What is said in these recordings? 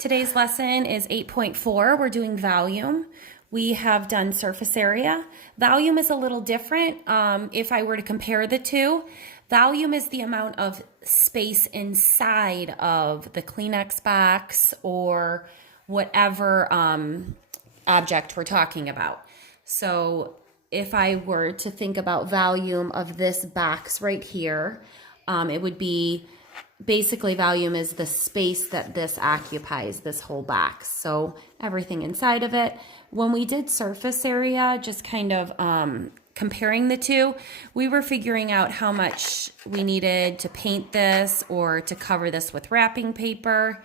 Today's lesson is 8.4. We're doing volume. We have done surface area. Volume is a little different. If I were to compare the two, volume is the amount of space inside of the Kleenex box or whatever object we're talking about. So if I were to think about volume of this box right here, it would be basically volume is the space that this occupies, this whole box. So everything inside of it. When we did surface area, just kind of comparing the two, we were figuring out how much we needed to paint this or to cover this with wrapping paper.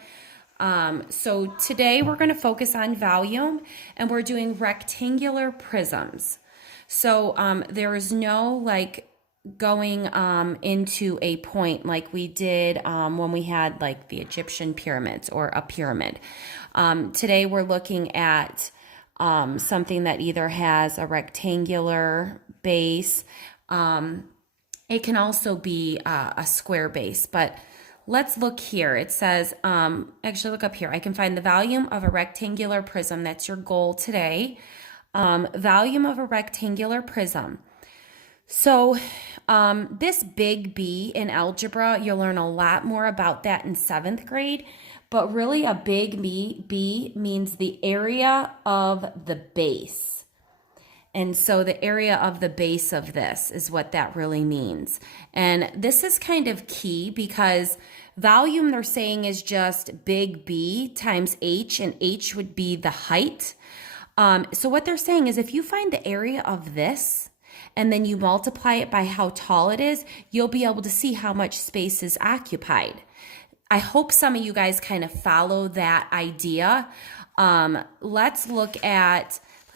So today we're going to focus on volume, and we're doing rectangular prisms. So there is no going into a point like we did when we had like the Egyptian pyramids or a pyramid. Today we're looking at something that either has a rectangular base. It can also be a square base, but let's look here. It says, actually look up here. I can find the volume of a rectangular prism. That's your goal today. Volume of a rectangular prism. So this big B in algebra, you'll learn a lot more about that in 7th grade, but really a big B means the area of the base. And so the area of the base of this is what that really means. And this is kind of key because volume they're saying is just big B times H, and H would be the height. So what they're saying is if you find the area of this, and then you multiply it by how tall it is, you'll be able to see how much space is occupied. I hope some of you guys kind of follow that idea. Let's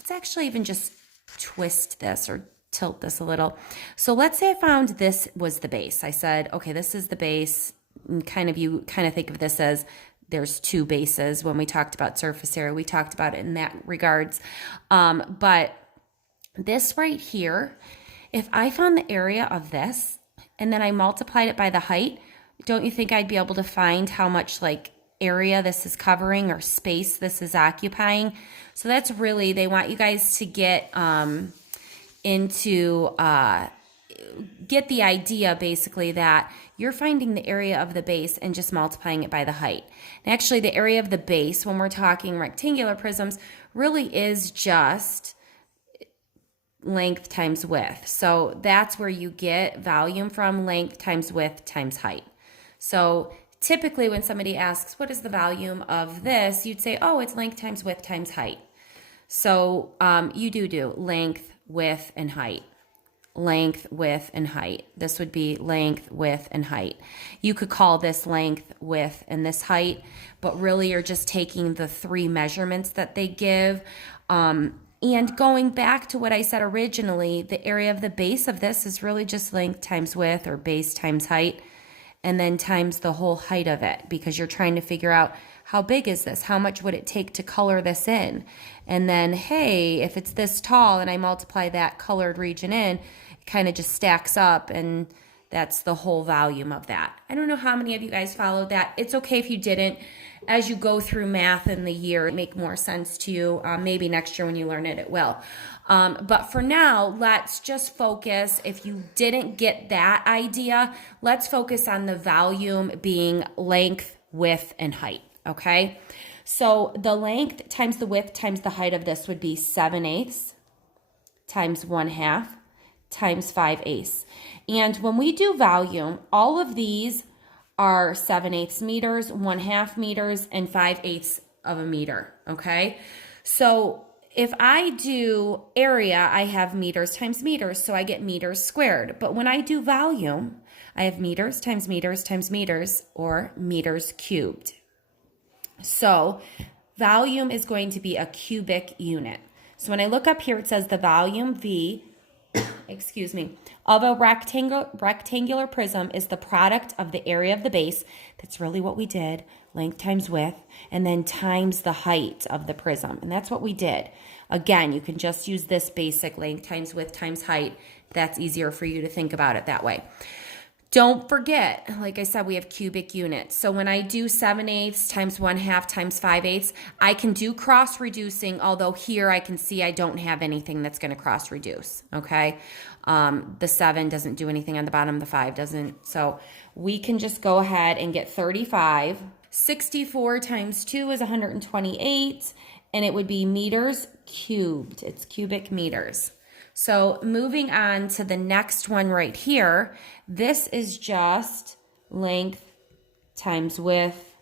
actually even just twist this or tilt this a little. So let's say I found this was the base. I said, okay, this is the base. And you kind of think of this as there's two bases. When we talked about surface area, we talked about it in that regards. But this right here, if I found the area of this and then I multiplied it by the height, don't you think I'd be able to find how much area this is covering or space this is occupying? So that's really, they want you guys to get get the idea basically that you're finding the area of the base and just multiplying it by the height. And actually the area of the base when we're talking rectangular prisms really is just length times width. So that's where you get volume from, length times width times height. So typically when somebody asks, what is the volume of this? You'd say, oh, it's length times width times height. So you do length, width, and height. Length, width, and height. This would be length, width, and height. You could call this length, width, and this height, but really you're just taking the three measurements that they give. And going back to what I said originally, the area of the base of this is really just length times width or base times height, and then times the whole height of it, because you're trying to figure out how big is this? How much would it take to color this in? And then, hey, if it's this tall and I multiply that colored region in, it kind of just stacks up, and that's the whole volume of that. I don't know how many of you guys followed that. It's okay if you didn't. As you go through math in the year, it make more sense to you. Maybe next year when you learn it, it will. But for now, let's just focus. If you didn't get that idea, let's focus on the volume being length, width, and height, okay? So the length times the width times the height of this would be 7/8 times 1/2 times 5/8. And when we do volume, all of these are 7/8 meters, 1/2 meters, and 5/8 of a meter, okay? So if I do area, I have meters times meters, so I get meters squared. But when I do volume, I have meters times meters times meters, or meters cubed. So volume is going to be a cubic unit. So when I look up here, it says the volume V, excuse me, of a rectangular prism is the product of the area of the base. That's really what we did, length times width, and then times the height of the prism. And that's what we did. Again, you can just use this basic length times width times height. That's easier for you to think about it that way. Don't forget, like I said, we have cubic units. So when I do 7/8 times 1/2 times 5/8, I can do cross reducing, although here I can see I don't have anything that's going to cross reduce, okay? The 7 doesn't do anything on the bottom, the 5 doesn't. So we can just go ahead and get 35. 64 times 2 is 128, and it would be meters cubed. It's cubic meters. So moving on to the next one right here, this is just length times width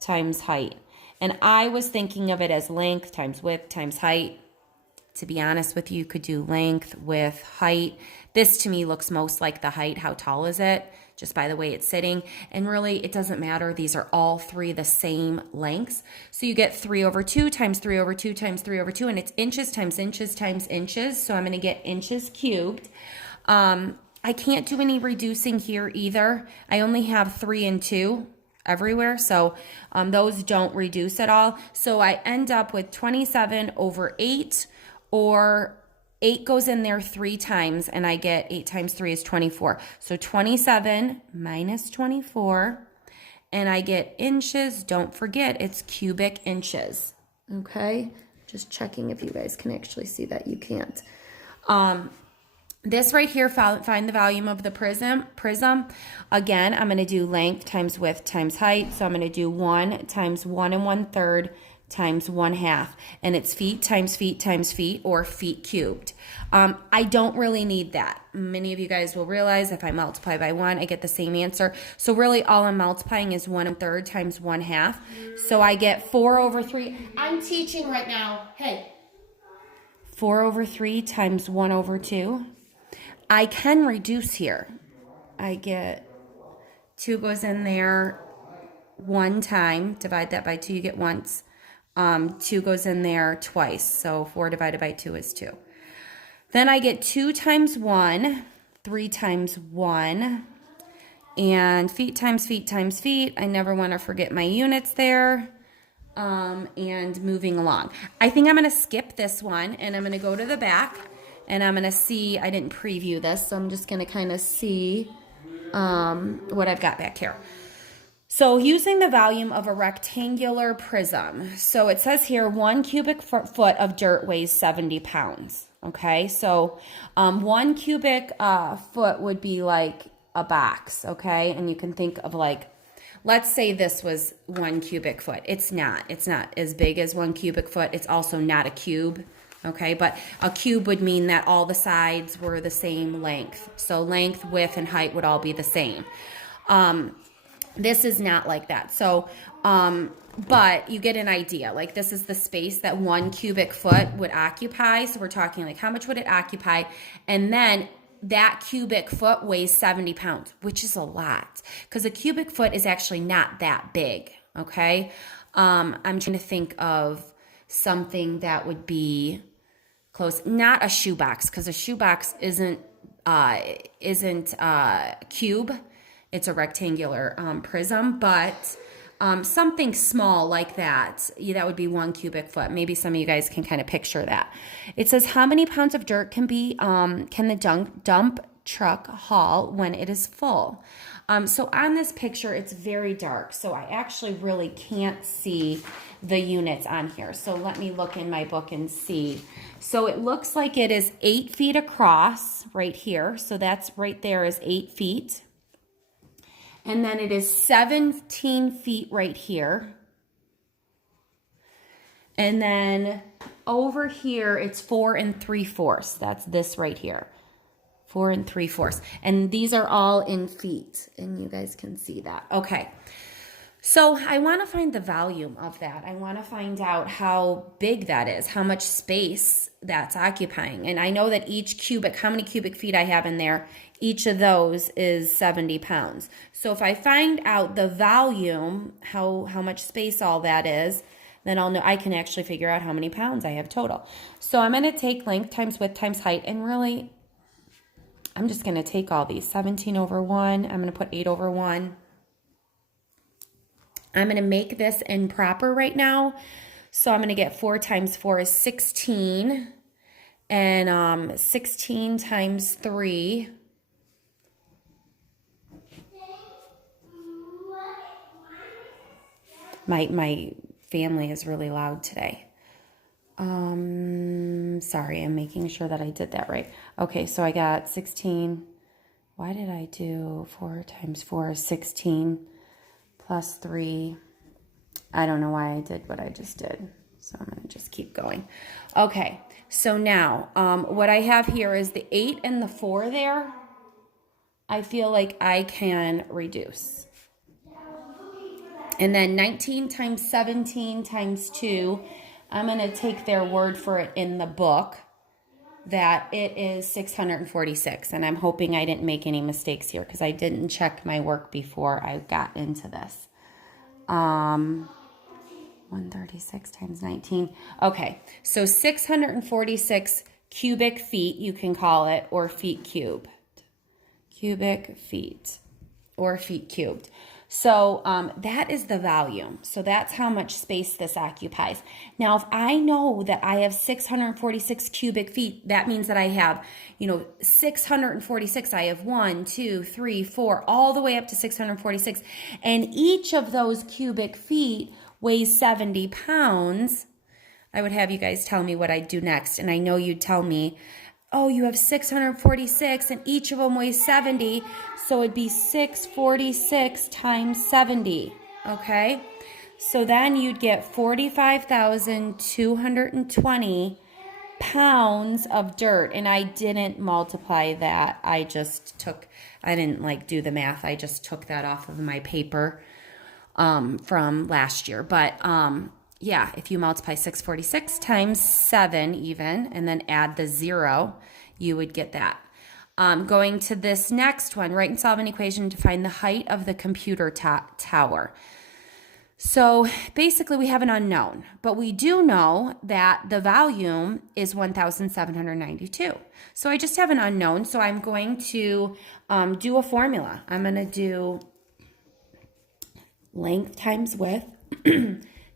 times height. And I was thinking of it as length times width times height. To be honest with you, you could do length, width, height. This to me looks most like the height. How tall is it? Just by the way it's sitting. And really, it doesn't matter. These are all three the same lengths. So you get 3/2 times 3/2 times 3/2, and it's inches times inches times inches. So I'm going to get inches cubed. I can't do any reducing here either. I only have 3 and 2 everywhere, so those don't reduce at all. So I end up with 27/8, or 8 goes in there 3 times, and I get 8 times 3 is 24. So 27 minus 24, and I get inches. Don't forget, it's cubic inches. Okay? Just checking if you guys can actually see that. You can't. This right here, find the volume of the prism. Again, I'm going to do length times width times height. So I'm going to do 1 times 1 1/3 times 1/2. And it's feet times feet times feet, or feet cubed. I don't really need that. Many of you guys will realize if I multiply by 1, I get the same answer. So really all I'm multiplying is 1 1/3 times 1/2. So I get 4/3. I'm teaching right now. Hey. 4/3 times 1/2. I can reduce here. I get 2 goes in there 1 time. Divide that by 2, you get once. 2 goes in there twice. So 4 divided by 2 is 2. Then I get 2 times 1, 3 times 1, and feet times feet times feet. I never want to forget my units there. And moving along. I think I'm going to skip this one, and I'm going to go to the back. And I'm going to see, I didn't preview this, so I'm just going to kind of see what I've got back here. So using the volume of a rectangular prism. So it says here 1 cubic foot of dirt weighs 70 pounds. Okay, so 1 cubic foot would be like a box, okay? And you can think of like, let's say this was 1 cubic foot. It's not as big as 1 cubic foot. It's also not a cube. Okay, but a cube would mean that all the sides were the same length. So length, width, and height would all be the same. This is not like that. So, but you get an idea. Like this is the space that 1 cubic foot would occupy. So we're talking like how much would it occupy? And then that cubic foot weighs 70 pounds, which is a lot. Because a cubic foot is actually not that big. Okay, I'm trying to think of something that would be close, not a shoebox, because a shoebox isn't cube. It's a rectangular prism, but something small like that, that would be 1 cubic foot. Maybe some of you guys can kind of picture that. It says how many pounds of dirt can the dump truck haul when it is full? So on this picture, it's very dark, so I actually really can't see the units on here. So let me look in my book and see. So it looks like it is 8 feet across right here. So that's right there is 8 feet. And then it is 17 feet right here. And then over here, it's 4 3/4. That's this right here. 4 3/4. And these are all in feet. And you guys can see that. Okay. So I want to find the volume of that. I want to find out how big that is, how much space that's occupying. And I know that each cubic, how many cubic feet I have in there, each of those is 70 pounds. So if I find out the volume, how much space all that is, then I'll know, I can actually figure out how many pounds I have total. So I'm going to take length times width times height, and really, I'm just going to take all these. 17/1, I'm going to put 8/1. I'm going to make this improper right now. So I'm going to get 4 times 4 is 16. And 16 times 3 My family is really loud today. Sorry, I'm making sure that I did that right. Okay, so I got 16. Why did I do 4 times 4 is 16 plus 3? I don't know why I did what I just did. So I'm going to just keep going. Okay, so now what I have here is the 8 and the 4 there. I feel like I can reduce. And then 19 times 17 times 2, I'm going to take their word for it in the book that it is 646. And I'm hoping I didn't make any mistakes here because I didn't check my work before I got into this. 136 times 19. Okay, so 646 cubic feet, you can call it, or feet cubed. Cubic feet or feet cubed. So that is the volume. So that's how much space this occupies. Now, if I know that I have 646 cubic feet, that means that I have, 646. I have 1, 2, 3, 4, all the way up to 646. And each of those cubic feet weighs 70 pounds. I would have you guys tell me what I'd do next. And I know you'd tell me, oh, you have 646 and each of them weighs 70. So it'd be 646 times 70, okay? So then you'd get 45,220 pounds of dirt. And I didn't multiply that. I didn't do the math. I just took that off of my paper from last year. But yeah, if you multiply 646 times 7 even, and then add the 0, you would get that. Going to this next one, write and solve an equation to find the height of the computer tower. So basically we have an unknown, but we do know that the volume is 1,792. So I just have an unknown, so I'm going to do a formula. I'm going to do length times width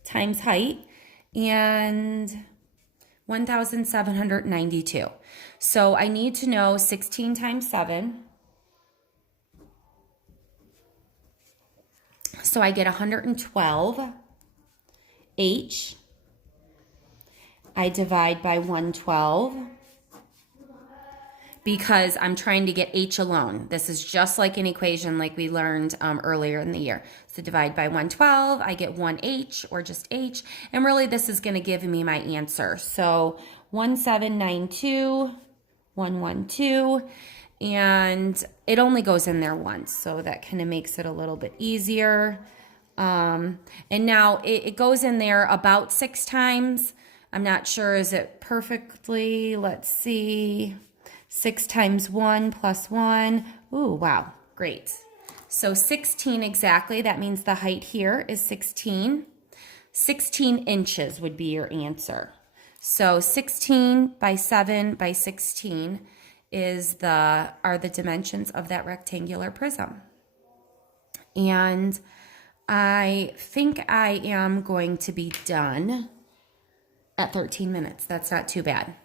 times height, and 1,792. So I need to know 16 times 7. So I get 112 H. I divide by 112 because I'm trying to get H alone. This is just like an equation like we learned earlier in the year. So divide by 112, I get 1H or just H. And really this is going to give me my answer. So 1792, 112, and it only goes in there once. So that kind of makes it a little bit easier. And now it goes in there about 6 times. I'm not sure, is it perfectly? Let's see. 6 times 1 plus 1. Ooh, wow, great. So 16 exactly. That means the height here is 16. 16 inches would be your answer. So 16 by 7 by 16 are the dimensions of that rectangular prism. And I think I am going to be done at 13 minutes. That's not too bad.